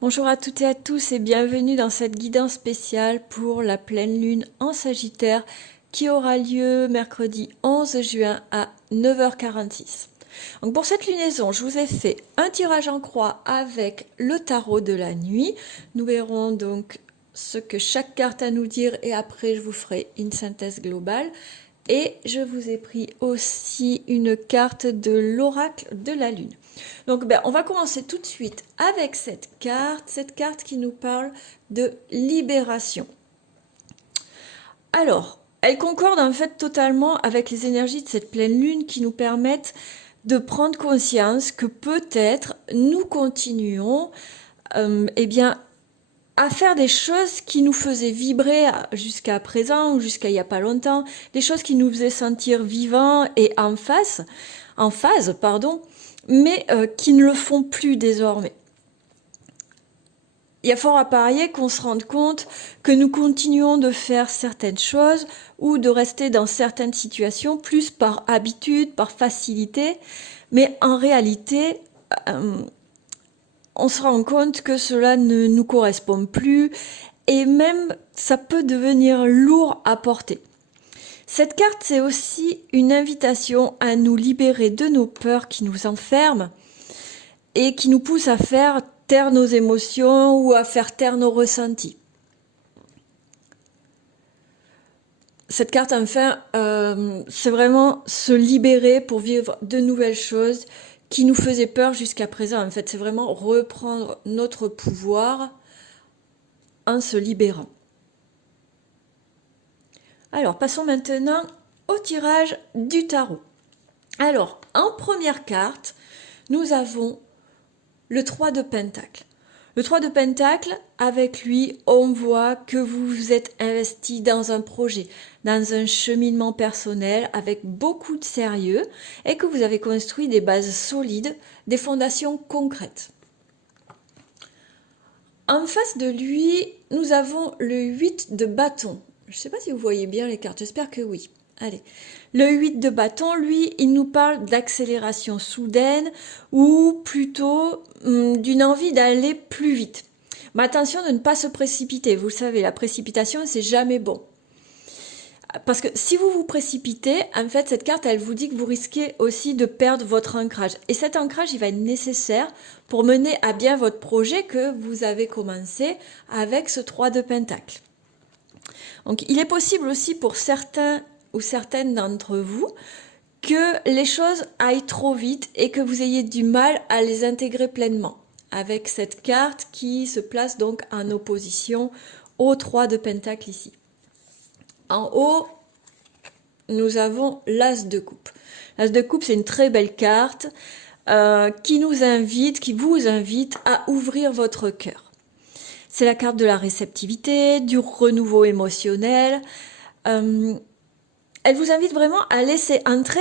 Bonjour à toutes et à tous et bienvenue dans cette guidance spéciale pour la pleine lune en Sagittaire qui aura lieu mercredi 11 juin à 9h46. Donc pour cette lunaison, je vous ai fait un tirage en croix avec le tarot de la nuit. Nous verrons donc ce que chaque carte a à nous dire et après je vous ferai une synthèse globale. Et je vous ai pris aussi une carte de l'oracle de la lune. Donc on va commencer tout de suite avec cette carte qui nous parle de libération. Alors, elle concorde en fait totalement avec les énergies de cette pleine lune qui nous permettent de prendre conscience que peut-être nous continuons à faire des choses qui nous faisaient vibrer jusqu'à présent ou jusqu'à il n'y a pas longtemps, des choses qui nous faisaient sentir vivants et en phase, mais qui ne le font plus désormais. Il y a fort à parier qu'on se rende compte que nous continuons de faire certaines choses ou de rester dans certaines situations plus par habitude, par facilité, mais en réalité, on se rend compte que cela ne nous correspond plus et même ça peut devenir lourd à porter. Cette carte, c'est aussi une invitation à nous libérer de nos peurs qui nous enferment et qui nous poussent à faire taire nos émotions ou à faire taire nos ressentis. Cette carte, enfin, c'est vraiment se libérer pour vivre de nouvelles choses qui nous faisaient peur jusqu'à présent. En fait, c'est vraiment reprendre notre pouvoir en se libérant. Alors, passons maintenant au tirage du tarot. Alors, en première carte, nous avons le 3 de Pentacle. Le 3 de Pentacle, avec lui, on voit que vous vous êtes investi dans un projet, dans un cheminement personnel avec beaucoup de sérieux et que vous avez construit des bases solides, des fondations concrètes. En face de lui, nous avons le 8 de bâton. Je ne sais pas si vous voyez bien les cartes, j'espère que oui. Allez, le 8 de bâton, lui, il nous parle d'accélération soudaine ou plutôt d'une envie d'aller plus vite. Mais attention de ne pas se précipiter. Vous le savez, la précipitation, c'est jamais bon. Parce que si vous vous précipitez, en fait, cette carte, elle vous dit que vous risquez aussi de perdre votre ancrage. Et cet ancrage, il va être nécessaire pour mener à bien votre projet que vous avez commencé avec ce 3 de Pentacle. Donc, il est possible aussi pour certains ou certaines d'entre vous que les choses aillent trop vite et que vous ayez du mal à les intégrer pleinement. Avec cette carte qui se place donc en opposition au 3 de Pentacle ici. En haut, nous avons l'As de coupe. L'As de coupe, c'est une très belle carte qui vous invite à ouvrir votre cœur. C'est la carte de la réceptivité, du renouveau émotionnel. Elle vous invite vraiment à laisser entrer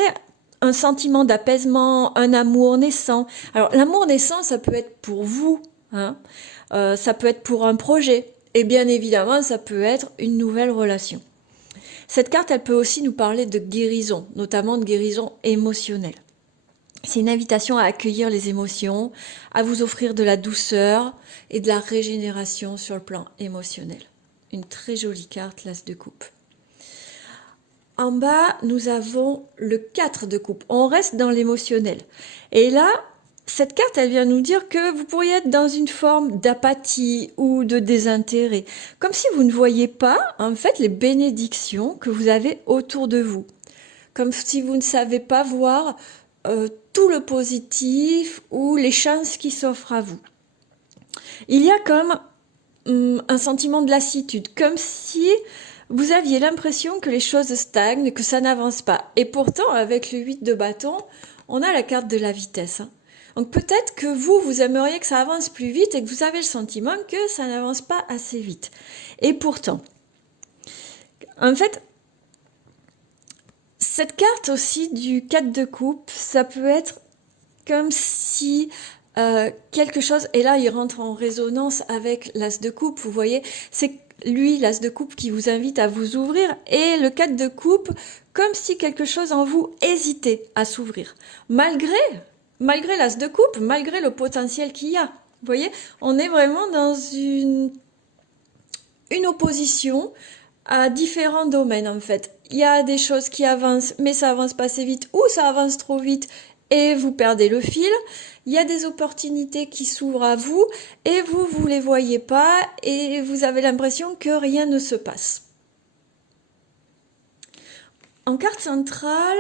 un sentiment d'apaisement, un amour naissant. Alors, l'amour naissant, ça peut être pour vous, hein, ça peut être pour un projet, et bien évidemment, ça peut être une nouvelle relation. Cette carte, elle peut aussi nous parler de guérison, notamment de guérison émotionnelle. C'est une invitation à accueillir les émotions, à vous offrir de la douceur et de la régénération sur le plan émotionnel. Une très jolie carte, l'As de coupe. En bas, nous avons le 4 de coupe. On reste dans l'émotionnel. Et là, cette carte, elle vient nous dire que vous pourriez être dans une forme d'apathie ou de désintérêt. Comme si vous ne voyez pas, en fait, les bénédictions que vous avez autour de vous. Comme si vous ne savez pas voir tout le positif ou les chances qui s'offrent à vous. Il y a comme un sentiment de lassitude, comme si vous aviez l'impression que les choses stagnent, que ça n'avance pas. Et pourtant, avec le 8 de bâton, on a la carte de la vitesse. Donc peut-être que vous aimeriez que ça avance plus vite et que vous avez le sentiment que ça n'avance pas assez vite. Et pourtant, en fait, cette carte aussi du 4 de coupe, ça peut être comme si quelque chose, et là il rentre en résonance avec l'As de coupe, vous voyez, c'est lui, l'As de coupe, qui vous invite à vous ouvrir, et le 4 de coupe, comme si quelque chose en vous hésitait à s'ouvrir. Malgré l'As de coupe, malgré le potentiel qu'il y a. Vous voyez, on est vraiment dans une opposition à différents domaines en fait. Il y a des choses qui avancent, mais ça avance pas assez vite, ou ça avance trop vite et vous perdez le fil. Il y a des opportunités qui s'ouvrent à vous et vous les voyez pas et vous avez l'impression que rien ne se passe. En carte centrale,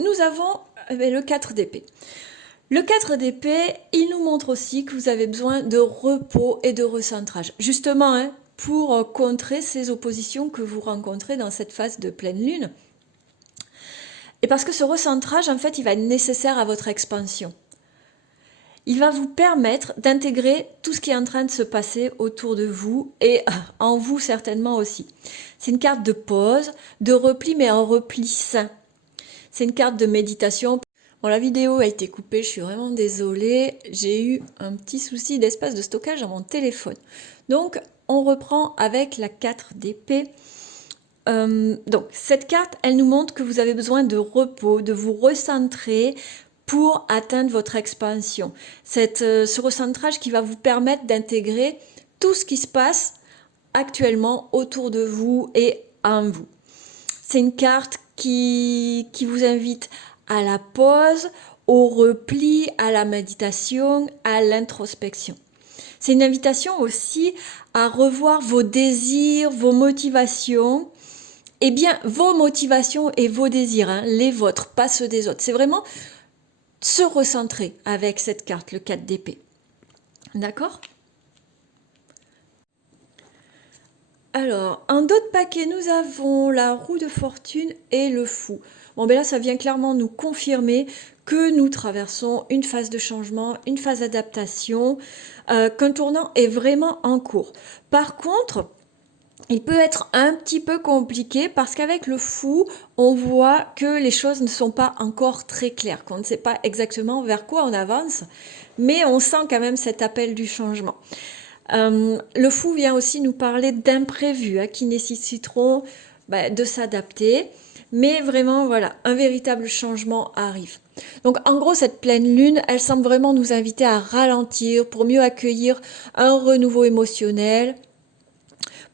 nous avons le 4 d'épée. Le 4 d'épée, il nous montre aussi que vous avez besoin de repos et de recentrage. Justement, hein, pour contrer ces oppositions que vous rencontrez dans cette phase de pleine lune. Et parce que ce recentrage, en fait, il va être nécessaire à votre expansion. Il va vous permettre d'intégrer tout ce qui est en train de se passer autour de vous et en vous certainement aussi. C'est une carte de pause, de repli, mais un repli sain. C'est une carte de méditation. Bon, la vidéo a été coupée, je suis vraiment désolée. J'ai eu un petit souci d'espace de stockage dans mon téléphone. Donc, on reprend avec la 4 d'épée. Donc, cette carte, elle nous montre que vous avez besoin de repos, de vous recentrer pour atteindre votre expansion. Ce recentrage qui va vous permettre d'intégrer tout ce qui se passe actuellement autour de vous et en vous. C'est une carte qui vous invite à la pause, au repli, à la méditation, à l'introspection. C'est une invitation aussi à revoir vos désirs, vos motivations. Eh bien, vos motivations et vos désirs, hein, les vôtres, pas ceux des autres. C'est vraiment se recentrer avec cette carte, le 4 d'épée. D'accord ? Alors, en d'autres paquets, nous avons la roue de fortune et le fou. Bon, ben là, ça vient clairement nous confirmer que nous traversons une phase de changement, une phase d'adaptation, qu'un tournant est vraiment en cours. Par contre, il peut être un petit peu compliqué parce qu'avec le fou, on voit que les choses ne sont pas encore très claires, qu'on ne sait pas exactement vers quoi on avance, mais on sent quand même cet appel du changement. Le fou vient aussi nous parler d'imprévus qui nécessiteront de s'adapter, mais vraiment voilà, un véritable changement arrive. Donc en gros, cette pleine lune, elle semble vraiment nous inviter à ralentir pour mieux accueillir un renouveau émotionnel.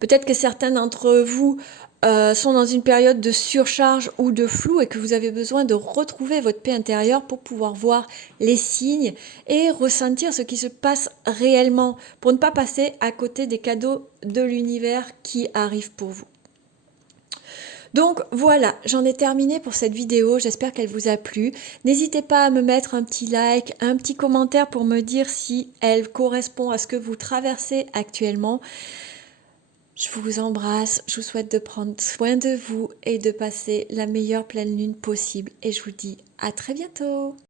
Peut-être que certains d'entre vous sont dans une période de surcharge ou de flou et que vous avez besoin de retrouver votre paix intérieure pour pouvoir voir les signes et ressentir ce qui se passe réellement pour ne pas passer à côté des cadeaux de l'univers qui arrivent pour vous. Donc voilà, j'en ai terminé pour cette vidéo, j'espère qu'elle vous a plu. N'hésitez pas à me mettre un petit like, un petit commentaire pour me dire si elle correspond à ce que vous traversez actuellement. Je vous embrasse, je vous souhaite de prendre soin de vous et de passer la meilleure pleine lune possible. Et je vous dis à très bientôt.